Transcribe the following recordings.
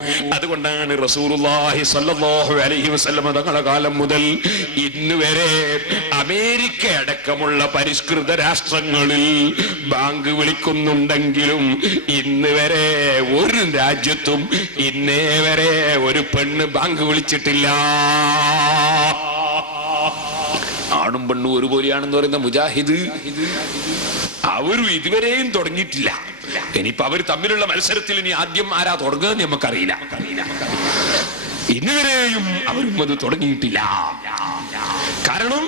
അതുകൊണ്ടാണ് റസൂലുള്ളാഹി സ്വല്ലല്ലാഹു അലൈഹി വസല്ലം തങ്ങളുടെ കാലം മുതൽ ഇന്ന് വരെ അമേരിക്ക അടക്കമുള്ള പരിഷ്കൃത രാഷ്ട്രങ്ങളിൽ ബാങ്ക് വിളിക്കുന്നുണ്ടെങ്കിലും ഇന്ന് വരെ ഒരു രാജ്യത്തും ഇന്നേ വരെ ഒരു പെണ്ണ് ബാങ്ക് വിളിച്ചിട്ടില്ല. ആണും പെണ്ണും ഒരുപോലെയാണെന്ന് പറയുന്ന മുജാഹിദ് അവരും ഇതുവരെയും തുടങ്ങിയിട്ടില്ല. ഇനിയിപ്പോ അവർ തമ്മിലുള്ള മത്സരത്തിൽ ഇനി ആദ്യം ആരാ തുടങ്ങുക നമുക്കറിയില്ല. ഇന്നുവരെയും അവരും അത് തുടങ്ങിയിട്ടില്ല. കാരണം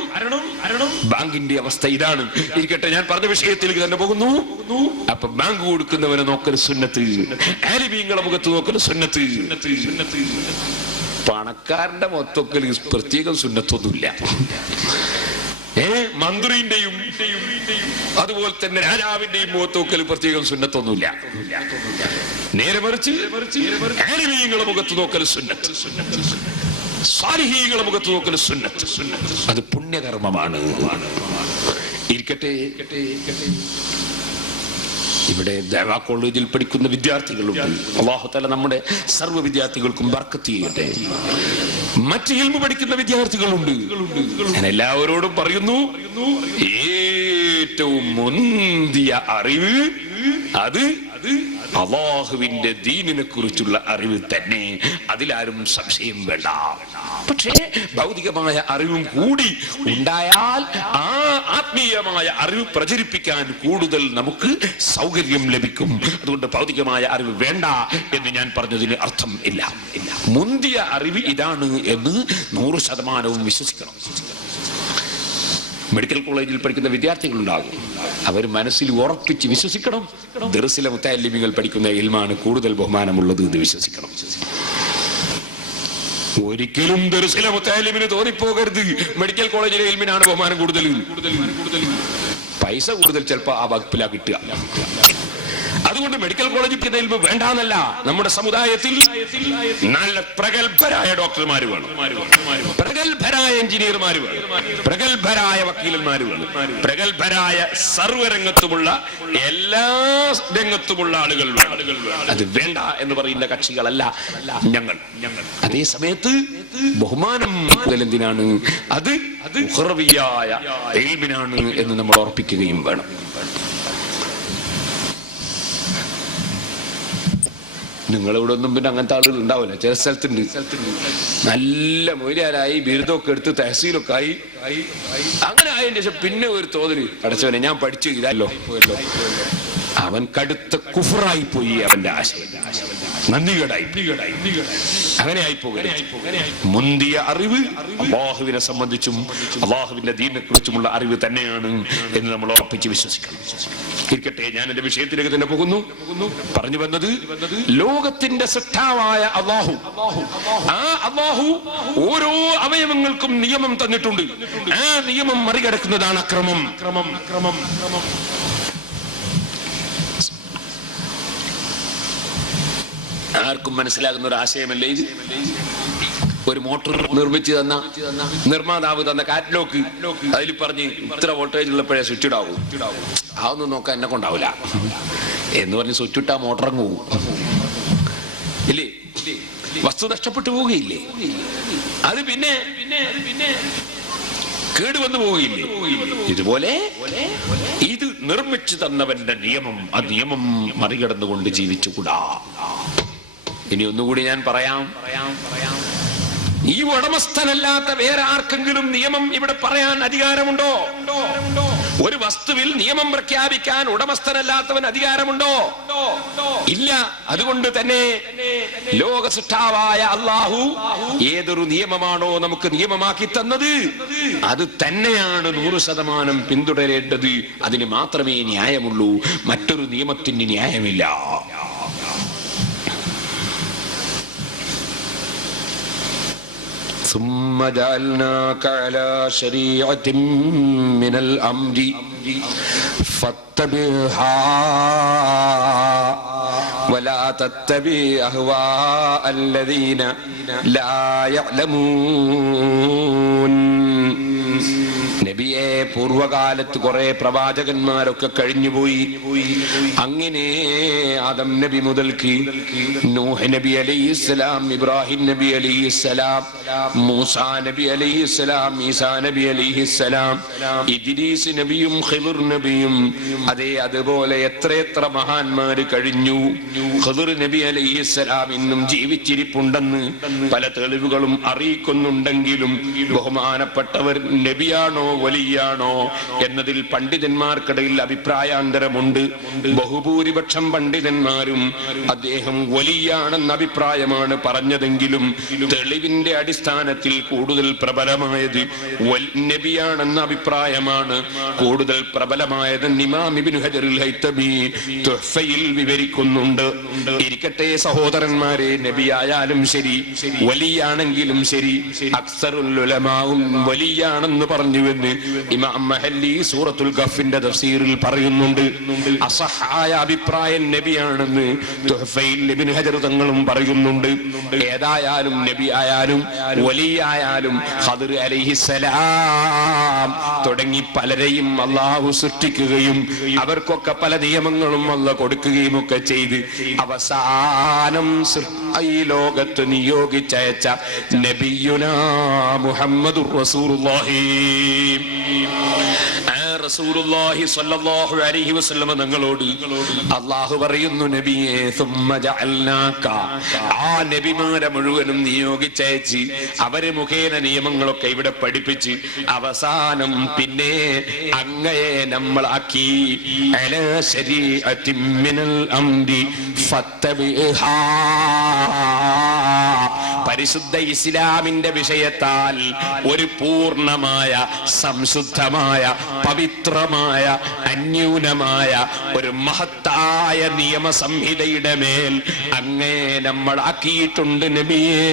ബാങ്കിന്റെ അവസ്ഥ ഇതാണ്. ഇരിക്കട്ടെ, ഞാൻ പറഞ്ഞ വിഷയത്തിലേക്ക് തന്നെ പോകുന്നു. അപ്പൊ ബാങ്ക് കൊടുക്കുന്നവനെ നോക്കൽ സുന്നത്ത്, ആലിമീങ്ങളെ മുഖത്ത് നോക്കൽ സുന്നത്ത്. പണക്കാരന്റെ മൊത്തത്തിൽ പ്രത്യേകം സുന്നത്തൊന്നുമില്ല. മന്ത്രിന്റെയും അതുപോലെ തന്നെ രാജാവിന്റെയും മുഖത്തോക്കൽ പ്രത്യേകം സുന്നത്തൊന്നുമില്ല. നേരെ മറിച്ച് ആലിമീങ്ങളെ മുഖത്ത് നോക്കൽ സുന്നത്ത്, സാലിഹീങ്ങളെ മുഖത്ത് നോക്കൽ സുന്നത്ത്. അത് പുണ്യകർമ്മമാണ്. ഇരിക്കട്ടെ, ഇവിടെ ദേവാ കോളേജിൽ പഠിക്കുന്ന വിദ്യാർത്ഥികളുണ്ട്. അല്ലാഹു തആല നമ്മുടെ സർവ്വ വിദ്യാർത്ഥികൾക്കും ബർക്കത്ത് ചെയ്യട്ടെ. മറ്റ് ഇൽമു പഠിക്കുന്ന വിദ്യാർത്ഥികളുണ്ട്. ഞാൻ എല്ലാവരോടും പറയുന്നു, ഏറ്റവും മുന്തിയ അറിവ് അത് അല്ലാഹുവിന്റെ ദീനിനെ കുറിച്ചുള്ള അറിവ് തന്നെ. അതിലാരും സംശയം വേണ്ട. പക്ഷേ ഭൗതികമായ അറിവും കൂടി ഉണ്ടായാൽ ആ ആത്മീയമായ അറിവ് പ്രചരിപ്പിക്കാൻ കൂടുതൽ നമുക്ക് സൗകര്യം ലഭിക്കും. അതുകൊണ്ട് ഭൗതികമായ അറിവ് വേണ്ട എന്ന് ഞാൻ പറഞ്ഞതിന് അർത്ഥം ഇല്ല. മുന്തിയ അറിവ് ഇതാണ് എന്ന് 100% വിശ്വസിക്കണം. മെഡിക്കൽ കോളേജിൽ പഠിക്കുന്ന വിദ്യാർത്ഥികളുണ്ടാകും. അവർ മനസ്സിൽ ഉറപ്പിച്ച് വിശ്വസിക്കണം, ദർസിലെ മുത്തഅല്ലിമീങ്ങൾ പഠിക്കുന്ന ഇൽമാണ് കൂടുതൽ ബഹുമാനമുള്ളത് എന്ന് വിശ്വസിക്കണം. ഒരിക്കലും ദർസിലെ മുത്തഅല്ലിമിന് തോന്നിപ്പോകരുത് മെഡിക്കൽ കോളേജിലെ ഇൽമിനാണ് ബഹുമാനം കൂടുതൽ. പൈസ കൂടുതൽ ചിലപ്പോൾ ആ വകുപ്പിലാ കിട്ടുക. അതുകൊണ്ട് മെഡിക്കൽ കോളേജിൽ ഇൽമു വേണ്ടാന്നല്ല. നമ്മുടെ സമുദായത്തിൽ നല്ല പ്രഗത്ഭരായ ഡോക്ടർമാർ വേണം, പ്രഗത്ഭരായ എഞ്ചിനീയർമാർ വേണം, പ്രഗത്ഭരായ വക്കീലന്മാർ വേണം, പ്രഗത്ഭരായ സർവ്വരംഗത്തുമുള്ള എല്ലാ രംഗത്തുമുള്ള ആളുകൾ വേണം. അത് വേണ്ട എന്ന് പറയുന്ന കക്ഷികളല്ല ഞങ്ങൾ. അതേ സമയത്ത് ബഹുമാനം എന്തിനാണ്? അത് ഉഖ്റവിയായ ഇൽമിനാണ് എന്ന് നമ്മൾ ഓർപ്പിക്കുകയും വേണം. നിങ്ങളിവിടെ ഒന്നും പിന്നെ അങ്ങനത്തെ ആളുകൾ ഉണ്ടാവില്ല. ചില സ്ഥലത്തുണ്ട് നല്ല മൊയ്ലാരായി ബിരുദമൊക്കെ എടുത്ത് തഹസീലൊക്കെ ആയി. അങ്ങനെ ആയതിന് ശേഷം പിന്നെ ഒരു തോന്നല്, പഠിച്ചവനെ ഞാൻ പഠിച്ചു ഇതല്ലോ, അവൻ കടുത്ത കുഫറായി പോയി. അവന്റെ ആശയം നന്ദികേടായി. അങ്ങനെ ആയിപ്പോകരുത്. മുന്തിയ അറിവ് അല്ലാഹുവിനെ സംബന്ധിച്ചും അല്ലാഹുവിന്റെ ദീനിനെ കുറിച്ചുമുള്ള അറിവ് തന്നെയാണ് എന്ന് നമ്മൾ ഉറപ്പിച്ച് വിശ്വസിക്കണം. ഇരിക്കട്ടെ, ഞാൻ എന്റെ വിഷയത്തിലേക്ക് തന്നെ പോകുന്നു. പറഞ്ഞു വന്നത്, ലോകത്തിന്റെ സൃഷ്ടാവായ അല്ലാഹു, ആ അല്ലാഹു ഓരോ അവയവങ്ങൾക്കും നിയമം തന്നിട്ടുണ്ട്. ആ നിയമം മറികടക്കുന്നതാണ് അക്രമം. ആർക്കും മനസ്സിലാകുന്ന ഒരു ആശയമല്ലേ ഇത്? ഒരു മോട്ടോർ നിർമ്മിച്ചു തന്ന നിർമ്മാതാവ് തന്ന കാറ്റലോഗ്, അതിൽ പറഞ്ഞ് ഇത്ര വോൾട്ടേജ് ഉള്ളപ്പോഴേ സ്വിച്ച് ഇടാവൂ. അതൊന്നും നോക്കാൻ എന്നെ കൊണ്ടാവില്ല എന്ന് പറഞ്ഞ് സ്വിച്ച് ഇട്ടാ മോട്ടർ അങ്ങ് പോകും ഇല്ലേ? വസ്തു നഷ്ടപ്പെട്ടു പോവുകയില്ലേ? അത് പിന്നെ കേടുവന്നു പോവുകയില്ലേ? ഇതുപോലെ ഇത് നിർമ്മിച്ചു തന്നവന്റെ നിയമം, ആ നിയമം മറികടന്നുകൊണ്ട് ജീവിച്ചുകൂടാ. ഇനി ഒന്നുകൂടി ഞാൻ പറയാം. ഈ ഉടമസ്ഥനല്ലാത്ത വേറെ ആർക്കെങ്കിലും നിയമം ഇവിടെ പറയാൻ അധികാരമുണ്ടോ? ഒരു വസ്തുവിൽ നിയമം പ്രഖ്യാപിക്കാൻ ഉടമസ്ഥനല്ലാത്തവൻ അധികാരമുണ്ടോ? ഇല്ല. അതുകൊണ്ട് തന്നെ ലോകസൃഷ്ടാവായ അല്ലാഹു ഏതൊരു നിയമമാണോ നമുക്ക് നിയമമാക്കി തന്നത്, അത് തന്നെയാണ് 100% പിന്തുടരേണ്ടത്. അതിന് മാത്രമേ ന്യായമുള്ളൂ. മറ്റൊരു നിയമത്തിന് ന്യായമില്ല. ثم جعلناك على شريعة من الأمر فاتبعها ولا تتبع أهواء الذين لا يعلمون. നബിയെ പൂർവകാലത്ത് കുറെ പ്രവാചകന്മാരൊക്കെ കഴിഞ്ഞുപോയി. അങ്ങനെ ആദം നബി മുതൽക്ക് നൂഹ് നബി അലൈഹിസ്സലാം, ഇബ്രാഹിം നബി അലൈഹിസ്സലാം, മൂസാ നബി അലൈഹിസ്സലാം, ഈസാ നബി അലൈഹിസ്സലാം, ഇദ്രീസ് നബിയും ഖിദ്ർ നബിയും, അതേ അതുപോലെ എത്രയെത്ര മഹാന്മാര് കഴിഞ്ഞു. ഖിദ്ർ നബി അലൈഹിസ്സലാം ഇന്നും ജീവിച്ചിരിപ്പുണ്ടെന്ന് പല തെളിവുകളും അറിയിക്കുന്നുണ്ടെങ്കിലും ബഹുമാനപ്പെട്ടവർ നബിയാണോ വലിയാണോ എന്നതിൽ പണ്ഡിതന്മാർക്കിടയിൽ അഭിപ്രായാന്തരമുണ്ട്. ബഹുഭൂരിപക്ഷം പണ്ഡിതന്മാരും അദ്ദേഹം വലിയാണെന്ന അഭിപ്രായമാണ് പറഞ്ഞതെങ്കിലും തെളിവിന്റെ അടിസ്ഥാനത്തിൽ കൂടുതൽ പ്രബലമായത് നബിയാണെന്ന അഭിപ്രായമാണ്. കൂടുതൽ പ്രബലമായത് ഇമാം ഇബ്നു ഹജറുൽ ഹൈതമി തുഹ്ഫയിൽ വിവരിക്കുന്നുണ്ട്. ഇരിക്കട്ടെ സഹോദരന്മാരെ, നബിയായാലും ശരി വലിയാണെങ്കിലും ശരി അക്സറുൽ ഉലമാഉം വലിയാണെന്ന് പറഞ്ഞുവെന്ന് ഇമാം മഹല്ലി സൂറത്തുൽ ഗഫിന്റെ തഫ്സീറിൽ പറയുന്നുണ്ട്. അസഹായ അഭിപ്രായം നബിയാണെന്ന് തുഹ്ഫയിൽ ഇബ്നു ഹജർ തങ്ങളും പറയുന്നുണ്ട്. ഏതായാലും നബി ആയാലും വലിയായാലും ഖദർ അലൈഹിസ്സലാം തുടങ്ങി പലരെയും അല്ലാഹു സൃഷ്ടിക്കുകയും അവർക്കൊക്കെ പല നിയമങ്ങളും അല്ലാഹു കൊടുക്കുകയും ഒക്കെ ചെയ്ത് അവസാനം ഈ ലോകത്ത് നിയോഗിച്ചയച്ച നബിയുനാ മുഹമ്മദുർ റസൂലുള്ളാഹി റസൂലുള്ളാഹി സ്വല്ലല്ലാഹു അലൈഹി വസല്ലം തങ്ങളോട് അല്ലാഹു പറയുന്നു, നബിയെ സുമ്മ ജഅൽനാക, ആ നബിമാരെ മുഴുവനും നിയോഗിച്ചയച്ച് അവര് മുഖേന നിയമങ്ങളൊക്കെ ഇവിടെ പഠിപ്പിച്ച് അവസാനം പിന്നെ അങ്ങയെ നമ്മളാക്കി അലാ ശരീഅത്തിൻ മിനൽ അംരി ഫത്തബിഹാ, പരിശുദ്ധ ഇസ്ലാമിന്റെ വിഷയത്താൽ ഒരു പൂർണ്ണമായ സംശുദ്ധമായ പവിത്രമായ അന്യൂനമായ ഒരു മഹത്തായ നിയമസംഹിതയുടെ മേൽ അങ്ങേ നമ്മളാക്കിയിട്ടുണ്ട് നബിയേ.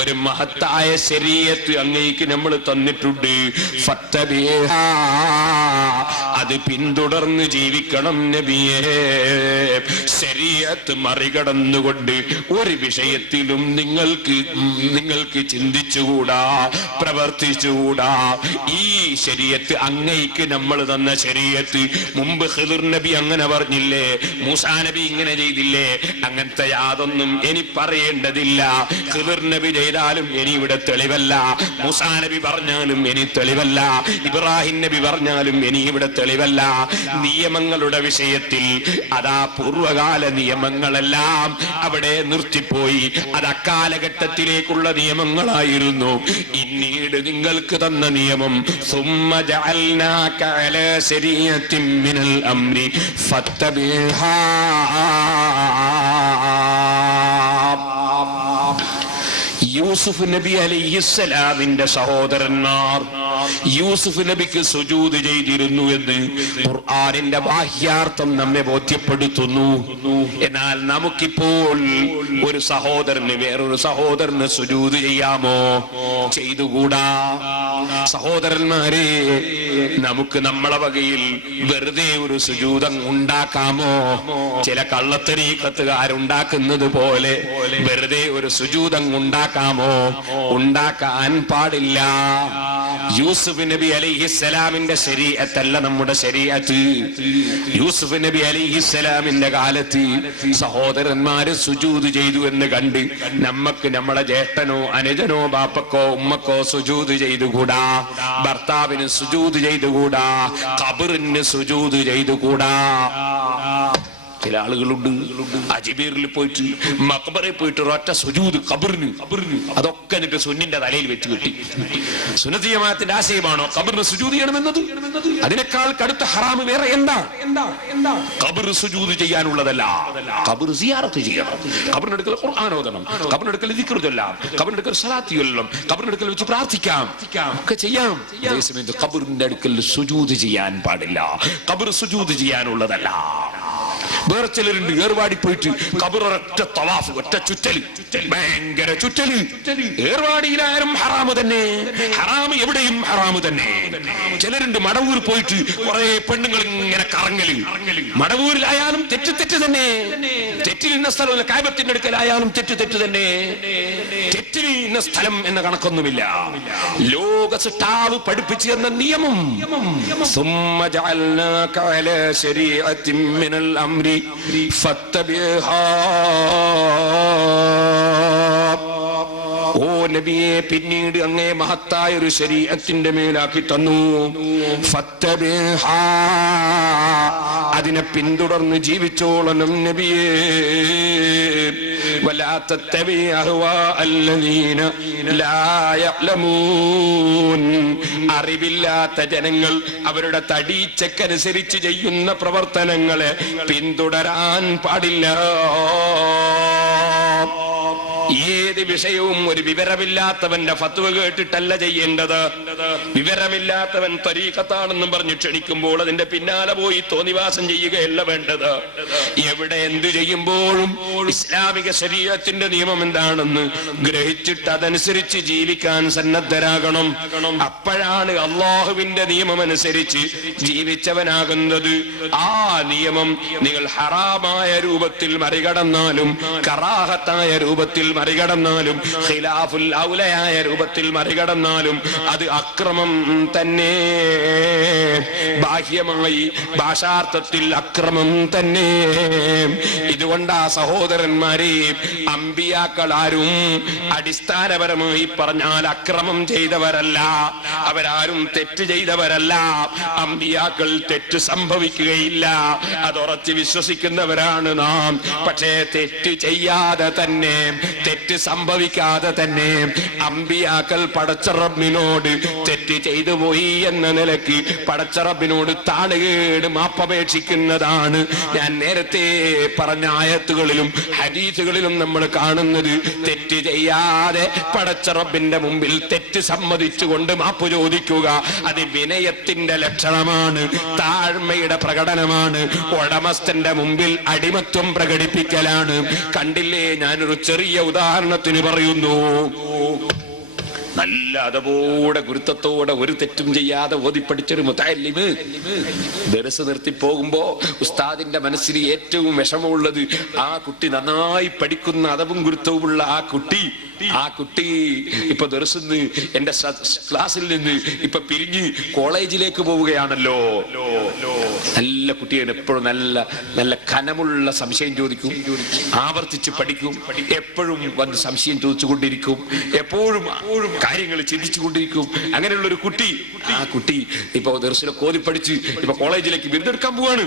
ഒരു മഹത്തായ ശരീഅത്ത് അങ്ങേക്ക് നമ്മൾ തന്നിട്ടുണ്ട്. ഫത്തബിഹാ, അത് പിന്തുടർന്ന് ജീവിക്കണം നബിയേ. ശരീഅത്ത് മറികടന്നുകൊണ്ട് ഒരു വിഷയത്തിലും നിങ്ങൾക്ക് ചിന്തിച്ചുകൂടാ, പ്രവർത്തിച്ചുകൂടാ. ഈ ശരീഅത്ത് അങ്ങേക്ക് നമ്മൾ തന്ന ശരീഅത്ത്, മുമ്പ് ഖിദ്ർ നബി അങ്ങനെ പറഞ്ഞില്ലേ, മൂസാ നബി ഇങ്ങനെ ചെയ്തില്ലേ, അങ്ങനത്തെ യാതൊന്നും ഇനി പറയേണ്ടതില്ല. ഖിദ്ർ നബി ചെയ്താലും ഇനി ഇവിടെ തെളിവല്ല, മൂസാ നബി പറഞ്ഞാലും ഇനി തെളിവല്ല, ഇബ്രാഹിം നബി പറഞ്ഞാലും ഇനി ഇവിടെ തെളിവല്ല. നിയമങ്ങളുടെ വിഷയത്തിൽ അതാ പൂർവകാല നിയമങ്ങളെല്ലാം അവിടെ നിർത്തിപ്പോയി. അത് അക്കാലഘട്ടത്തിലേക്കുള്ള നിയമങ്ങളായിരുന്നു. പിന്നീട് നിങ്ങൾക്ക് തന്ന നിയമം സുമ്മ ജഅൽനാക അലാ ശരീഅത്തിൻ മിനൽ അംരി ഫത്തബിഹാ. യൂസുഫ് നബി അലൈഹിസ്സലാമിന്റെ സഹോദരന്മാർ യൂസുഫ് നബിക്ക് സുജൂദ് ചെയ്തിരുന്നു എന്ന് ഖുർആനിന്റെ ബാഹ്യാർത്ഥം നമ്മെ ബോധ്യപ്പെടുത്തുന്നു. എന്നാൽ നമുക്കിപ്പോൾ ഒരു സഹോദരന് വേറൊരു സഹോദരന് സുജൂദ് ചെയ്യാമോ? ചെയ്തുകൂടാ. സഹോദരന്മാരെ, നമുക്ക് നമ്മളെ വകയിൽ വെറുതെ ഒരു സുജൂദം ഉണ്ടാക്കാമോ? ചില കള്ളത്തരീക്കത്തുകാരുണ്ടാക്കുന്നത് പോലെ വെറുതെ ഒരു സുജൂദം ഉണ്ടാക്കാമോ? ഉണ്ടാക്കാൻ പാടില്ല. യൂസുഫ് നബി അലൈഹിസ്സലാമിന്റെ ശരീഅത്തല്ല നമ്മുടെ ശരീഅത്ത്. യൂസുഫ് നബി അലൈഹിസ്സലാമിന്റെ കാലത്ത് സഹോദരന്മാര് സുജൂദ് ചെയ്തു എന്ന് കണ്ട് നമ്മക്ക് നമ്മളെ ജ്യേഷ്ഠനോ അനുജനോ ബാപ്പക്കോ ഉമ്മക്കോ സുജൂദ് ചെയ്തുകൂടാ. ഭർത്താവിന് സുജൂദ് ചെയ്തുകൂടാ. ഖബറിന് സുജൂദ് ചെയ്തുകൂടാ. ചില ആളുകളുണ്ട് അജ്മീറിൽ പോയിട്ട് മഖബറയിൽ പോയിട്ട് ഒരൊറ്റ സുജൂദ് ഖബറിന്, അതൊക്കെ എന്നിട്ട് സുന്നിന്റെ തലയിൽ വെച്ച് കിട്ടി. സുന്നത്ത് ജമാഅത്തിന്റെ ആശയമാണോ ഖബറിന് സുജൂദ് ചെയ്യണമെന്നത്? അതിനേക്കാൾ കടുത്ത ഹറാം വേറെ എന്താ? ഖബർ സുജൂദ് ചെയ്യാനുള്ളതല്ല, ഖബർ സിയാറത്ത് ചെയ്യണം. ഖബറിനടുക്കൽ ഖുർആൻ ഓതണം, ഖബറിനടുക്കൽ ദിക്ർ ചൊല്ലാം, ഖബറിനടുക്കൽ സ്വലാത്ത് ചൊല്ലണം, ഖബറിനടുക്കൽ വെച്ച് പ്രാർത്ഥിക്കാം, ഒക്കെ ചെയ്യാം. അതേസമയത്ത് ഖബറിന്റെ അടുക്കൽ സുജൂദ് ചെയ്യാൻ പാടില്ല. ഖബർ സുജൂദ് ചെയ്യാനുള്ളതല്ല. വേറെ ചിലരുണ്ട് ഏർവാടി പോയിട്ട് ഖബറൊറ്റ തവാഫ്, ഒറ്റ ചുറ്റല്, ഭയങ്കര ചുറ്റല്. ഏർവാടിയിലായാലും ഹറാമ് തന്നെ, ഹറാമ് എവിടെയും ഹറാമ് തന്നെ. ചിലരുണ്ട് മടവൂർ പോയിട്ട് കുറെ പെണ്ണുങ്ങൾ ഇങ്ങനെ കറങ്ങല്. മടവൂരിലായാലും തെറ്റ് തന്നെ, തെറ്റിൽ ഇന്ന സ്ഥലം, കായബത്തിന്റെ അടുക്കലായാലും തെറ്റ് തന്നെ. തെറ്റിൽ ഇന്ന സ്ഥലം എന്ന കണക്കൊന്നുമില്ല. ലോക സൃഷ്ടാവ് പഠിപ്പിച്ചു എന്ന നിയമം. ثم جعلناك على شريعة من الأمر فاتبعها. ഓ നബിയെ, പിന്നീട് അങ്ങേ മഹത്തായ ഒരു ശരീഅത്തിന്റെ മേലാക്കി തന്നു. ഫത്തബിഹാ, അതിനെ പിന്തുടർന്ന് ജീവിച്ചോളണം നബിയേ. വലാ തത്തബി അഹ്വാഅല്ലദീന ലാ യഅലമൂൻ. അറിവില്ലാത്ത ജനങ്ങൾ അവരുടെ തടീച്ചക്കനുസരിച്ച് ചെയ്യുന്ന പ്രവർത്തനങ്ങളെ പിന്തുടരാൻ പാടില്ല. ഏത് വിഷയവും ഒരു വിവരമില്ലാത്തവന്റെ ഫത്വ കേട്ടിട്ടല്ല ചെയ്യേണ്ടത്. വിവരമില്ലാത്തവൻ ത്വരീഖത്താണെന്നും പറഞ്ഞ് ക്ഷണിക്കുമ്പോൾ അതിന്റെ പിന്നാലെ പോയി തോന്നിവാസം ചെയ്യുകയല്ല വേണ്ടത്. എവിടെ എന്തു ചെയ്യുമ്പോഴും ഇസ്ലാമിക ശരീഅത്തിന്റെ നിയമം എന്താണെന്ന് ഗ്രഹിച്ചിട്ട് അതനുസരിച്ച് ജീവിക്കാൻ സന്നദ്ധരാകണം. അപ്പോഴാണ് അള്ളാഹുവിന്റെ നിയമം അനുസരിച്ച് ജീവിച്ചവനാകുന്നത്. ആ നിയമം നിങ്ങൾ ഹറാമായ രൂപത്തിൽ മറികടന്നാലും, കറാഹത്തായ രൂപത്തിൽ മറികടന്നാലും, ഖിലാഫുൽ ഔലയായ രൂപത്തിൽ മറികടന്നാലും അത് അക്രമം തന്നെ. ബാഹ്യമായി ഭാഷാർത്ഥത്തിൽ അക്രമം തന്നെ. ഇതുകൊണ്ടാ സഹോദരന്മാരെ, അമ്പിയാക്കൾ ആരും അടിസ്ഥാനപരമായി പറഞ്ഞാൽ അക്രമം ചെയ്തവരല്ല, അവരാരും തെറ്റ് ചെയ്തവരല്ല. അമ്പിയാക്കൾ തെറ്റ് സംഭവിക്കുകയില്ല, അതുറച്ച് വിശ്വസിക്കുന്നവരാണ് നാം. പക്ഷേ തെറ്റ് ചെയ്യാതെ തന്നെ, തെറ്റ് സംഭവിക്കാതെ തന്നെ അമ്പിയാക്കൾ പടച്ച റബ്ബിനോട് തെറ്റ് ചെയ്തു പോയി എന്ന നിലയ്ക്ക് പടച്ച റബ്ബിനോട് താളുകേട് മാപ്പപേക്ഷിക്കുന്നതാണ് ഞാൻ നേരത്തെ പറഞ്ഞ ആയത്തുകളിലും ഹദീസുകളിലും നമ്മൾ കാണുന്നത്. തെറ്റ് ചെയ്യാതെ പടച്ച റബ്ബിന്റെ മുമ്പിൽ തെറ്റ് സമ്മതിച്ചുകൊണ്ട് മാപ്പ് ചോദിക്കുക, അത് വിനയത്തിന്റെ ലക്ഷണമാണ്, താഴ്മയുടെ പ്രകടനമാണ്, ഉടമസ്ഥന്റെ മുമ്പിൽ അടിമത്വം പ്രകടിപ്പിക്കലാണ്. കണ്ടില്ലേ, ഞാനൊരു ചെറിയ ഉദാഹരണത്തിന് പറയുന്നു. നല്ല അതപോടെ ഗുരുത്വത്തോടെ ഒരു തെറ്റും ചെയ്യാതെ ഓതിപ്പടിച്ചൊരു മുതഅല്ലിമ് ദർസ് നിർത്തി പോകുമ്പോ ഉസ്താദിന്റെ മനസ്സിൽ ഏറ്റവും വിഷമമുള്ളത് ആ കുട്ടി നന്നായി പഠിക്കുന്ന അതവും ഗുരുത്വവുമുള്ള ആ കുട്ടി ഇപ്പൊ ദർസിന്ന് എന്റെ ക്ലാസ്സിൽ നിന്ന് ഇപ്പൊ പിരിഞ്ഞ് കോളേജിലേക്ക് പോവുകയാണല്ലോ. നല്ല കുട്ടിയാണ്, എപ്പോഴും നല്ല നല്ല കനമുള്ള സംശയം ചോദിക്കും, ആവർത്തിച്ച് പഠിക്കും, എപ്പോഴും വന്ന് സംശയം ചോദിച്ചുകൊണ്ടിരിക്കും, എപ്പോഴും കാര്യങ്ങൾ ചിന്തിച്ചുകൊണ്ടിരിക്കും. അങ്ങനെയുള്ള ഒരു കുട്ടി, ആ കുട്ടി ഇപ്പൊ ദർസിലൊക്കെ ഓതി പഠിച്ച് ഇപ്പൊ കോളേജിലേക്ക് ബിരുദെടുക്കാൻ പോവാണ്.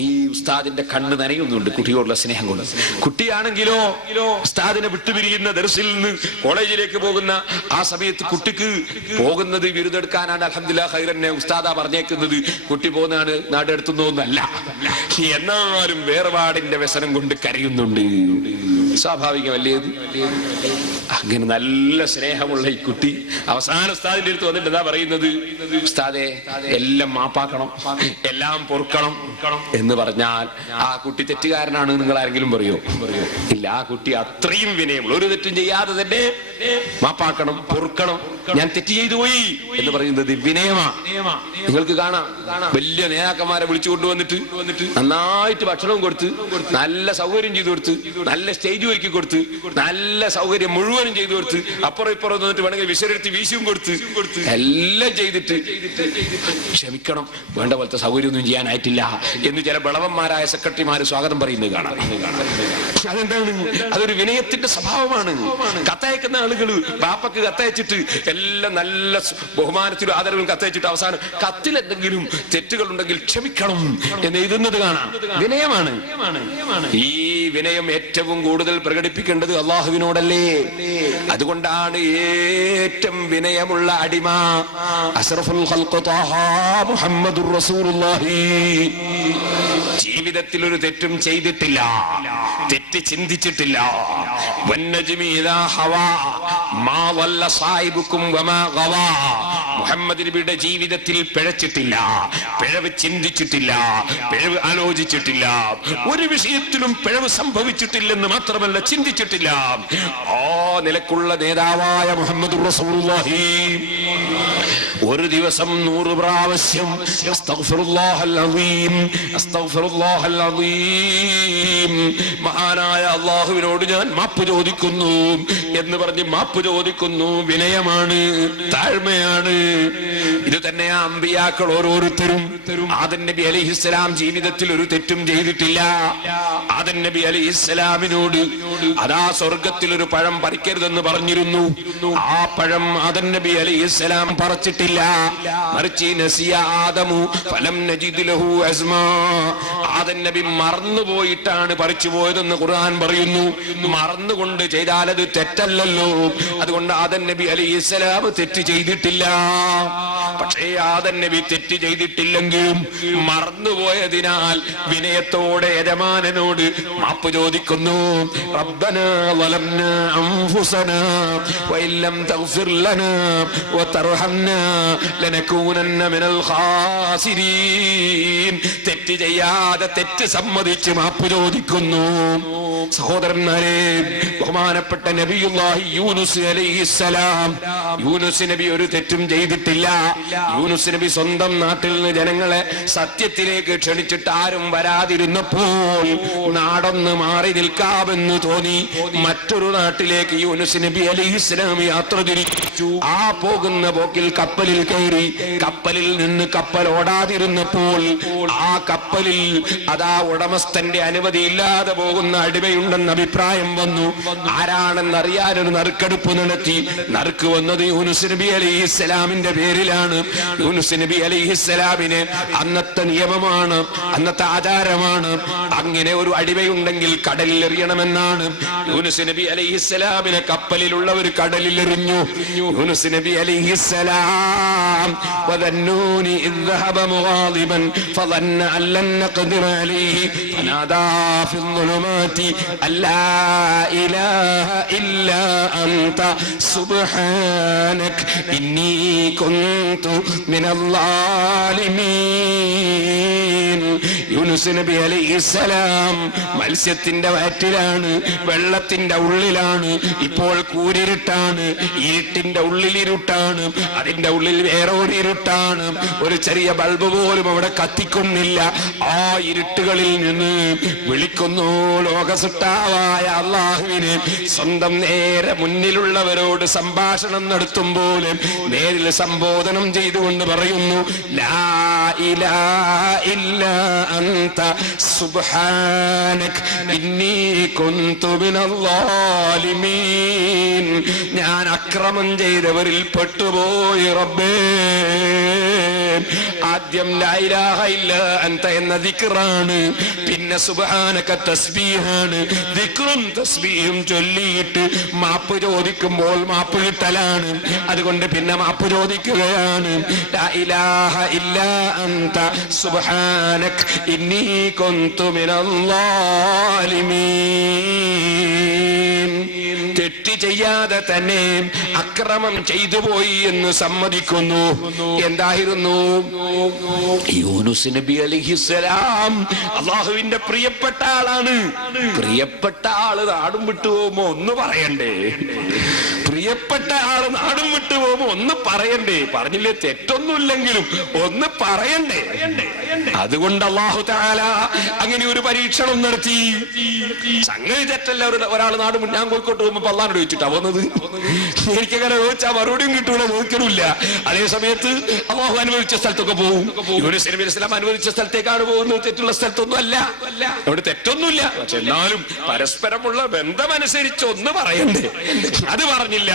ഈ ഉസ്താദിന്റെ കണ്ണ് നനയുന്നുണ്ട് കുട്ടിയോടുള്ള സ്നേഹം കൊണ്ട്. കുട്ടിയാണെങ്കിലോ ഉസ്താദിനെ വിട്ടുപിരിയുന്ന ദർസിൽ നിന്ന് കോളേജിലേക്ക് പോകുന്ന ആ സമയത്ത് കുട്ടിക്ക് പോകുന്നത് ബിരുദെടുക്കാനാണ്. അൽഹംദുലില്ലാഹ് ഖൈറന്നെ ഉസ്താദാ പറഞ്ഞേക്കുന്നത്, കുട്ടി പോകുന്നതാണ് നാടെടുത്തുന്നൊന്നല്ല. എന്നാലും വേർപാടിന്റെ വ്യസനം കൊണ്ട് കരയുന്നുണ്ട്. സ്വാഭാവികമല്ലേ? അങ്ങനെ നല്ല സ്നേഹമുള്ള ഈ കുട്ടി അവസാന ഉസ്താദിന്റെ അടുത്ത് വന്നിട്ട് എന്താ പറയുന്നത്? ഉസ്താദേ, എല്ലാം മാപ്പാക്കണം, എല്ലാം പൊറുക്കണം എന്ന് പറഞ്ഞാൽ ആ കുട്ടി തെറ്റുകാരനാണ് നിങ്ങൾ ആരെങ്കിലും പറയോ? ഇല്ല. ആ കുട്ടി അത്രയും വിനയമുള്ള, ഒരു തെറ്റും ചെയ്യാതെ തന്നെ മാപ്പാക്കണം, പൊറുക്കണം, ഞാൻ തെറ്റ് ചെയ്തു പോയി എന്ന് പറയുന്നത് വിനയമാ. നിങ്ങൾക്ക് കാണാം, വലിയ നേതാക്കന്മാരെ വിളിച്ചു കൊണ്ടുവന്നിട്ട് നന്നായിട്ട് ഭക്ഷണവും കൊടുത്ത്, നല്ല സൗകര്യം ചെയ്തു കൊടുത്ത്, നല്ല സ്റ്റേജ് ഒരുക്കി കൊടുത്ത്, നല്ല സൗകര്യം മുഴുവനും ചെയ്തു കൊടുത്ത്, അപ്പുറം ഇപ്പുറം വന്നിട്ട് വേണമെങ്കിൽ വിശരെടുത്ത് വീശിയും കൊടുത്ത്, എല്ലാം ചെയ്തിട്ട് ക്ഷമിക്കണം, വേണ്ട പോലത്തെ സൗകര്യമൊന്നും ചെയ്യാനായിട്ടില്ല എന്ന് ചില ബളവന്മാരായ സെക്രട്ടറിമാര് സ്വാഗതം പറയുന്നത് കാണാം. അതെന്താണ്? അതൊരു വിനയത്തിന്റെ സ്വഭാവമാണ്. കത്തയക്കുന്ന ആളുകൾ ബാപ്പക്ക് കത്തയച്ചിട്ട് എല്ലാം നല്ല ബഹുമാനത്തിലും ആദരവിലും കത്തയച്ചിട്ട് അവസാനം കത്തിൽ എന്തെങ്കിലും തെറ്റുകൾ ഉണ്ടെങ്കിൽ ക്ഷമിക്കണം എന്ന് എഴുതുന്നത് കാണാം. വിനയമാണ്. ഈ വിനയം ഏറ്റവും കൂടുതൽ പ്രകടിപ്പിക്കേണ്ടത് അള്ളാഹുവിനോടല്ലേ? അതുകൊണ്ടാണ് ഏറ്റവും വിനയമുള്ള അടിമ അസ്റഫുൽ ഖൽഖ് ത്വാഹ മുഹമ്മദുർ റസൂലുള്ളാഹി. ജീവിതത്തിൽ ഒരു തെറ്റും ചെയ്തിട്ടില്ല, തെറ്റ് ചിന്തിച്ചിട്ടില്ല. വന്നജ്മി ഇദാ ഹവാ മാ വല്ല സായിബുക്കും വമാ ഗവാ. മുഹമ്മദ് നബിയുടെ ജീവിതത്തിൽ പിഴച്ചിട്ടില്ല, പിഴവ് ചിന്തിച്ചിട്ടില്ല, പിഴവ് ആലോചിച്ചിട്ടില്ല, ഒരു വിഷയത്തിലും പിഴവ് സംഭവിച്ചിട്ടില്ലെന്ന് മാത്രമല്ല ചിന്തിച്ചിട്ടില്ല. ആ നിലക്കുള്ള നേതാവായ മുഹമ്മദ് റസൂലുള്ളാഹി ഒരു ദിവസം 100 പ്രാവശ്യം അസ്തഗ്ഫിറുല്ലാഹൽ അസീം, അസ്തഗ്ഫിറുല്ലാഹൽ അസീം, മഹാനായ അല്ലാഹുവിനോട് ഞാൻ മാപ്പ് ചോദിക്കുന്നു എന്ന് പറഞ്ഞ് മാപ്പ് ചോദിക്കുന്നു. വിനയമാണ്, താഴ്മയാണ്. ഇത് തന്നെ അമ്പിയാക്കൾ ഓരോരുത്തരും. ആദം നബി അലൈഹിസ്സലാം ജീവിതത്തിൽ ഒരു തെറ്റും ചെയ്തിട്ടില്ല. ആദം നബി അലൈഹിസ്സലാമിനോട് അതാ സ്വർഗത്തിൽ ഒരു പഴം പറിക്കരുതെന്ന് പറഞ്ഞിരുന്നു. ആ പഴം ആദം നബി അലൈഹിസ്സലാം പറിച്ചിട്ടില്ല. മറിച്ച് നസിയ ആദമു ഫലം നജിദ് ലഹു അസ്മാ, ആദം നബി മറന്നുപോയിട്ടാണ് പറിച്ചു പോയതെന്ന് ഖുർആൻ പറയുന്നു. മറന്നുകൊണ്ട് ചെയ്താൽ അത് തെറ്റല്ലല്ലോ. അതുകൊണ്ട് ആദം നബി അലൈഹിസ്സലാം തെറ്റ് ചെയ്തിട്ടില്ല. പക്ഷേ ആദം നബി തെറ്റ് ചെയ്തിട്ടില്ലെങ്കിലും മറന്നുപോയതിനാൽ വിനയത്തോടെ യജമാനനോട് മാപ്പ് ചോദിക്കുന്നു. റബ്ബനാ വലംനാ അൻഫുസനാ വഇല്ലം തഗ്ഫിർ ലനാ വതർഹംനാ ലനകൂനന്ന മിനൽ ഖാസിരീൻ. തെറ്റ് ചെയ്യാതെ തെറ്റ് സമ്മതിച്ച് മാപ്പ് ചോദിക്കുന്നു. സഹോദരന്മാരെ, ബഹുമാനപ്പെട്ട നബിയുല്ലാഹി യൂനുസ് അലൈഹിസ്സലാം, യൂനുസ് നബി ഒരു തെറ്റും ചെയ്തിട്ടില്ല. യൂനുസ് നബി സ്വന്തം നാട്ടിൽ നിന്ന് ജനങ്ങളെ സത്യത്തിലേക്ക് ക്ഷണിച്ചിട്ട് ആരും വരാതിരുന്നപ്പോൾ നാടൊന്ന് മാറി നിൽക്കാമെന്ന് തോന്നി മറ്റൊരു നാട്ടിലേക്ക് യൂനുസ് നബി അലൈഹിസ്സലാം യാത്ര തിരിച്ചു. ആ പോകുന്ന പോക്കിൽ കപ്പലിൽ കയറി. കപ്പലിൽ നിന്ന് കപ്പൽ ഓടാതിരുന്നപ്പോൾ ആ കപ്പലിൽ അതാ ഉടമസ്ഥന്റെ അനുമതിയില്ലാതെ പോകുന്ന അടിമയുണ്ടെന്ന അഭിപ്രായം വന്നു. ആരാണെന്ന് അറിയാൻ ഒരു നറുക്കെടുപ്പ് നടത്തി. നറുക്ക് വന്നത് യൂനുസ് നബി അലൈഹിസ്സലാമിന്റെ പേരിലാണ്. യൂനുസ് നബി അലൈഹിസ്സലാമിന് അന്നത്തെ നിയമമാണ്, അന്നത്തെ ആചാരമാണ്, അങ്ങനെ ഒരു അടിമയുണ്ടെങ്കിൽ കടലിൽ എറിയണമെന്നാണ്. യൂനുസ് നബി അലൈഹിസ്സലാമിനെ കപ്പലിലുള്ളവർ കടലിൽ എറിഞ്ഞു. യൂനുസ് നബി അലൈഹിസ്സലാം വദന്നൂനി ഇദ് ذهب مغاضبا فظن أن لن نقدر عليه فنادى في الظلمات أن لا إله إلا أنت سبحانك إني كنت من الظالمين. യൂനുസ് നബി അലൈഹിസ്സലാം മത്സ്യത്തിന്റെ വയറ്റിലാണ്, വെള്ളത്തിന്റെ ഉള്ളിലാണ്. ഇപ്പോൾ കൂരിരുട്ടാണ്, ഇരുട്ടിന്റെ ഉള്ളിൽ ഇരുട്ടാണ്, അതിന്റെ ഉള്ളിൽ വേറെ ഒരു ഇരുട്ടാണ്. ഒരു ചെറിയ ബൾബ് പോലും അവിടെ കത്തിക്കുന്നില്ല. ആ ഇരുട്ടുകളിൽ നിന്ന് വിളിക്കുന്നു ലോകസൃഷ്ടാവായ അല്ലാഹുവിനെ. സ്വന്തം നേരെ മുന്നിലുള്ളവരോട് സംഭാഷണം നടത്തുമ്പോൾ നേരിൽ സംബോധനം ചെയ്തുകൊണ്ട് പറയുന്നു, ലാ ഇലാഹ ഇല്ലാ അൻത സുബ്ഹാനക ഇന്നി കുന്തു മിനൽ ളാലിമീൻ. ഞാൻ അക്രമം ചെയ്തവരിൽ പെട്ടുപോയി റബ്ബേ. ആദ്യം ലാ ഇലാഹ ഇല്ലാ അൻത എന്ന ദിക്റാണ്, പിന്നെ സുബ്ഹാനക തസ്ബീഹാണ്. ദിക്റും തസ്ബീഹും ചൊല്ലിയിട്ട് മാപ്പ് ചോദിക്കുമ്പോൾ മാപ്പ് കിട്ടലാണ്. അതുകൊണ്ട് പിന്നെ മാപ്പ് ചോദിക്കുകയാണ്. ലാ ഇലാഹ ഇല്ലാ അൻത സുബ്ഹാനക ഇന്നി കുന്തു മിനൽ ളാലിമീൻ. തെറ്റ് ചെയ്യാതെ തന്നെ അക്രമം ചെയ്തു പോയി എന്ന് സമ്മതിക്കുന്നു. എന്തായിരുന്നു? യൂനുസ് നബി അലൈഹിസ്സലാം അല്ലാഹുവിന്റെ പ്രിയപ്പെട്ട ആളാണ്. പ്രിയപ്പെട്ട ആള് നാടും വിട്ടു പോകുമ്പോ ഒന്ന് പറയണ്ടേ? പ്രിയപ്പെട്ട ആള് നാടും വിട്ടു പോകുമ്പോ ഒന്ന് പറയണ്ടേ? പറഞ്ഞില്ലേ തെറ്റൊന്നുമില്ലെങ്കിലും ഒന്ന് പറയണ്ടേ? അതുകൊണ്ട് അല്ലാഹു തആല അങ്ങനെ ഒരു പരീക്ഷണം നടത്തി. സംഗതി തെറ്റല്ല. ഒരാൾ നാട് ഞാൻ കോഴിക്കോട്ട് പോകുമ്പോ അല്ലാഹുവിനോട് ചോദിച്ചിട്ടാ വന്നത്. എനിക്കങ്ങനെ ചോദിച്ചാൽ മറുപടിയും കിട്ടൂല, ചോദിക്കണില്ല. അതേ സമയത്ത് അല്ലാഹു അനുവദിച്ച സ്ഥലത്തൊക്കെ പോകും. യൂനുസ് നബി അലൈഹി സ്വലാം അനുവദിച്ച സ്ഥലത്തേക്കാണ് പോകുന്നത്, തെറ്റുള്ള സ്ഥലത്തൊന്നും അല്ല. അവിടെ തെറ്റൊന്നുമില്ല. പക്ഷെ എന്നാലും പരസ്പരമുള്ള ബന്ധമനുസരിച്ച് ഒന്ന് പറയണ്ടേ? അത് പറഞ്ഞില്ല.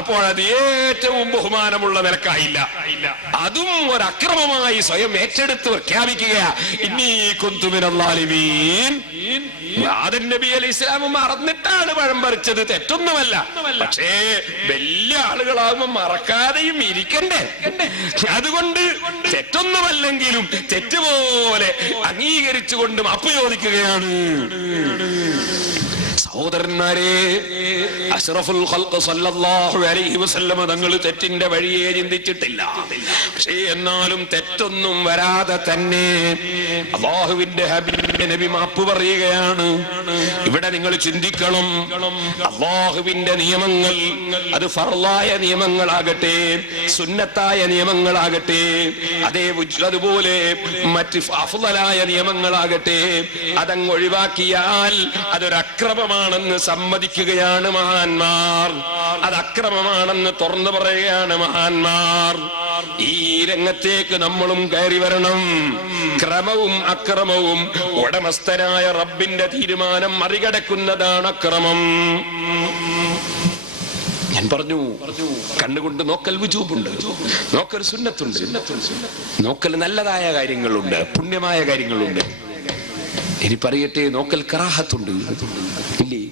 അപ്പോൾ അത് ഏറ്റവും ബഹുമാനമുള്ള നിലക്കായില്ല. അതും ഒരു അക്രമമായി സ്വയം ഏറ്റെടുത്ത് പ്രഖ്യാപിക്കുക. ഇന്നീ കുന്തു മിനൽ ളാലിമീൻ. ആദം നബി അലൈഹി സ്വലാം മറന്നിട്ടാണ് പഴം പറിച്ചത്, തെറ്റൊന്നുമല്ല. പക്ഷേ വലിയ ആളുകളാകുമ്പോ മറക്കാതെയും ഇരിക്കണ്ടേ? അതുകൊണ്ട് തെറ്റൊന്നുമല്ലെങ്കിലും തെറ്റുപോലെ അംഗീകരിച്ചുകൊണ്ട് മാപ്പ് ചോദിക്കുകയാണ്. സഹോദരന്മാരെ, അഷ്റഫുൽ ഖൽഖ് സല്ലല്ലാഹു അലൈഹി വസല്ലം തങ്ങൾ തെറ്റിന്റെ വഴിയെ ചിന്തിച്ചിട്ടില്ല. പക്ഷേ എന്നാലും തെറ്റൊന്നും വരാതെ തന്നെ അല്ലാഹുവിന്റെ ഹബീബ് നബി മാപ്പ് പറയുകയാണ്. ഇവിടെ നിങ്ങൾ ചിന്തിക്കണം, അല്ലാഹുവിന്റെ നിയമങ്ങൾ അത് ഫർളായ നിയമങ്ങളാകട്ടെ, സുന്നത്തായ നിയമങ്ങളാകട്ടെ, അതുപോലെ മറ്റ് അഫ്ളലായ നിയമങ്ങളാകട്ടെ, അതങ്ങ് ഒഴിവാക്കിയാൽ അതൊരു അക്രമമാണെന്ന് സമ്മതിക്കുകയാണ് മഹാന്മാർ. അത് അക്രമമാണെന്ന് തുറന്നു പറയുകയാണ് മഹാന്മാർ. ഈ രംഗത്തേക്ക് നമ്മളും കയറി വരണം. ക്രമവും അക്രമവും ഉടമസ്ഥനായ റബ്ബിന്റെ തീരുമാനം മറികടക്കുന്നതാണ് അക്രമം. ഞാൻ പറഞ്ഞു, കണ്ണുകൊണ്ട് നോക്കൽ വുജൂബുണ്ട്, നോക്കൽ സുന്നത്തുണ്ട്, നോക്കൽ നല്ലതായ കാര്യങ്ങളുണ്ട്, പുണ്യമായ കാര്യങ്ങളുണ്ട്. ഇനി പറയട്ടെ, നോക്കൽ കറാഹത്തുണ്ട് ഇല്ലേ?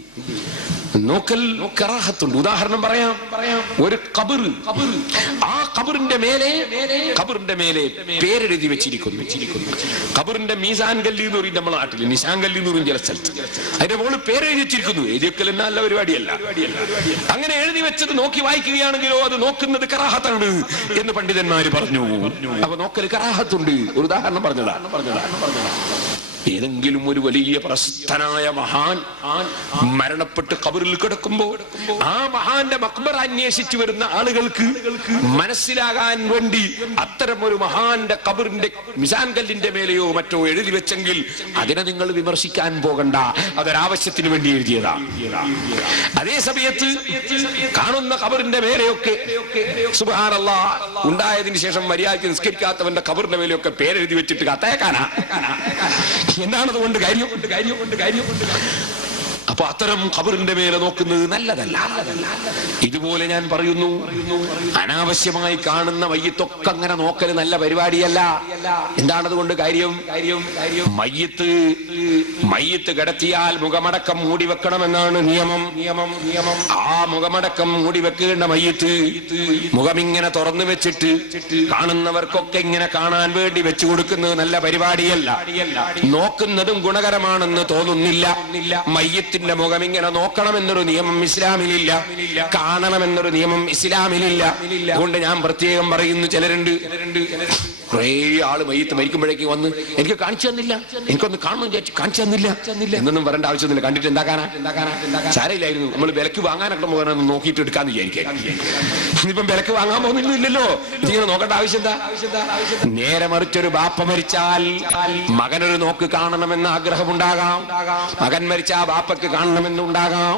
നോക്കൽ കറാഹത്തുണ്ട്. ഉദാഹരണം പറയാം. ഒരു ഖബർ, ആ ഖബറിന്റെ മേലെ പേരെഴുതി വെച്ചിരിക്കുന്നു. ഖബറിന്റെ മീസാൻ കല്ല് എന്ന് പറയും നമ്മുടെ നാട്ടിൽ, നിശാൻ കല്ല് എന്ന് പറയും ചില സ്ഥലത്ത്. അതിന്റെ മുകളിൽ പേരെഴുതി വെച്ചിരിക്കുന്നു. എഴുതിയൊക്കെ നല്ല പരിപാടിയല്ല. അങ്ങനെ എഴുതി വെച്ചത് നോക്കി വായിക്കുകയാണെങ്കിലോ അത് നോക്കുന്നത് കറാഹത്താണ് എന്ന് പണ്ഡിതന്മാര് പറഞ്ഞു. അപ്പൊ നോക്കൽ കറാഹത്തുണ്ട്. ഒരു ഉദാഹരണം പറഞ്ഞതാ. ഏതെങ്കിലും ഒരു വലിയ പ്രശസ്തനായ മഹാൻ മരണപ്പെട്ട് ഖബറിൽ കിടക്കുമ്പോൾ ആ മഹാന്റെ മഖ്ബറ അന്വേഷിച്ചു വരുന്ന ആളുകൾക്ക് മനസ്സിലാകാൻ വേണ്ടി അത്തരം ഒരു മഹാന്റെ ഖബറിന്റെ മിസാൻ കല്ലിന്റെ മേലെയോ മറ്റോ എഴുതി വെച്ചെങ്കിൽ അതിനെ നിങ്ങൾ വിമർശിക്കാൻ പോകണ്ട. അതൊരാവശ്യത്തിന് വേണ്ടി എഴുതിയതാ. അതേ സമയത്ത് കാണുന്ന ഖബറിന്റെ മേലെയൊക്കെ സുബ്ഹാനല്ലാഹ് ഉണ്ടായതിനു ശേഷം മര്യാദയ്ക്ക് നിസ്കരിക്കാത്തവന്റെ ഖബറിന്റെ മേലെയൊക്കെ പേരെഴുതി വെച്ചിട്ട് കത്തയക്കാനാ. എന്താണ് അതുകൊണ്ട് കാര്യം? അപ്പൊ അത്തരം ഖബറിന്റെ മേലെ നോക്കുന്നത് നല്ലതല്ല. ഇതുപോലെ ഞാൻ പറയുന്നു, അനാവശ്യമായി കാണുന്ന മയ്യത്തൊക്കെ അങ്ങനെ നോക്കല് നല്ല പരിപാടിയല്ല. എന്താണ് അതുകൊണ്ട് കാര്യം? മയ്യത്ത് കിടത്തിയാൽ മുഖമടക്കം മൂടി വെക്കണമെന്നാണ് നിയമം. ആ മുഖമടക്കം മൂടി വെക്കേണ്ട മയ്യത്ത് മുഖമിങ്ങനെ തുറന്നു വെച്ചിട്ട് കാണുന്നവർക്കൊക്കെ ഇങ്ങനെ കാണാൻ വേണ്ടി വെച്ചു കൊടുക്കുന്നത് നല്ല പരിപാടിയല്ല. നോക്കുന്നതും ഗുണകരമാണെന്ന് തോന്നുന്നില്ല. മയ്യത്തിന്റെ മുഖം ഇങ്ങനെ നോക്കണമെന്നൊരു നിയമം ഇസ്ലാമിലില്ല, കാണണമെന്നൊരു നിയമം ഇസ്ലാമിലില്ല. അതുകൊണ്ട് ഞാൻ പ്രത്യേകം പറയുന്നു, ചിലരുണ്ട് കുറേ ആള് മയ്യത്ത് മരിക്കുമ്പോഴേക്ക് വന്ന് എനിക്ക് കാണിച്ചു തന്നില്ല, എനിക്കൊന്ന് കാണണം കാണിച്ചു തന്നില്ല എന്നൊന്നും പറയേണ്ട ആവശ്യമൊന്നുമില്ല. കണ്ടിട്ട് എന്താക്കാനാ? സാരയില്ലായിരുന്നു. നമ്മൾ വിലക്ക് വാങ്ങാനൊക്കെ പോകാനൊന്ന് നോക്കിയിട്ട് എടുക്കാന്ന് വിചാരിക്കാം. ഇനിയിപ്പം വിലക്ക് വാങ്ങാൻ പോകുന്നില്ലല്ലോ, ഇതിങ്ങനെ നോക്കേണ്ട ആവശ്യം എന്താ? നേരെ മറിച്ചൊരു ബാപ്പ മരിച്ചാൽ മകനൊരു നോക്ക് കാണണമെന്ന ആഗ്രഹമുണ്ടാകാം. മകൻ മരിച്ചാൽ ബാപ്പക്ക് കാണണമെന്നുണ്ടാകാം.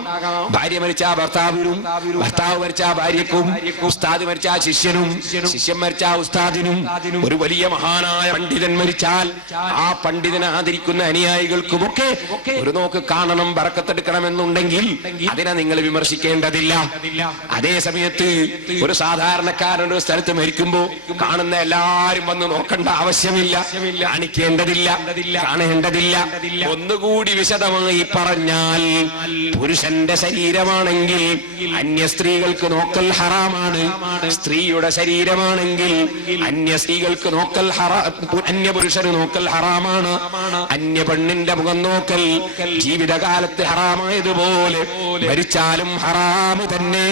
ഭാര്യ മരിച്ചാൽ ഭർത്താവിനും, ഭർത്താവ് മരിച്ചാൽ ഭാര്യക്കും, ഉസ്താദ് മരിച്ചാൽ ശിഷ്യനും, ശിഷ്യൻ മരിച്ചാൽ ഉസ്താദിനും. ഒരു വലിയ മഹാനായ പണ്ഡിതൻ മരിച്ചാൽ ആ പണ്ഡിതനെ ആദരിക്കുന്ന അനുയായികൾക്കുമൊക്കെ ഒരു നോക്ക് കാണണം, ബറക്കത്തെടുക്കണമെന്നുണ്ടെങ്കിൽ അതിനെ നിങ്ങൾ വിമർശിക്കേണ്ടതില്ല. അതേ സമയത്ത് ഒരു സാധാരണക്കാരൻ ഒരു സ്ഥലത്ത് മരിക്കുമ്പോ കാണുന്ന എല്ലാരും വന്ന് നോക്കേണ്ട ആവശ്യമില്ല, കാണിക്കേണ്ടതില്ല, കാണേണ്ടതില്ല. ഒന്നുകൂടി വിശദമായി പറഞ്ഞാൽ, പുരുഷന്റെ ശരീരമാണെങ്കിൽ അന്യ സ്ത്രീകൾക്ക് നോക്കൽ ഹറാമാണ്. സ്ത്രീയുടെ ശരീരമാണെങ്കിൽ അന്യ സ്ത്രീകൾക്ക് നോക്കൽ അന്യ പുരുഷന് നോക്കൽ ഹറാമാണ്. അന്യ പെണ്ണിന്റെ മുഖം നോക്കൽ ജീവിതകാലത്ത് ഹറാമായതുപോലെ മരിച്ചാലും ഹറാമ് തന്നെ.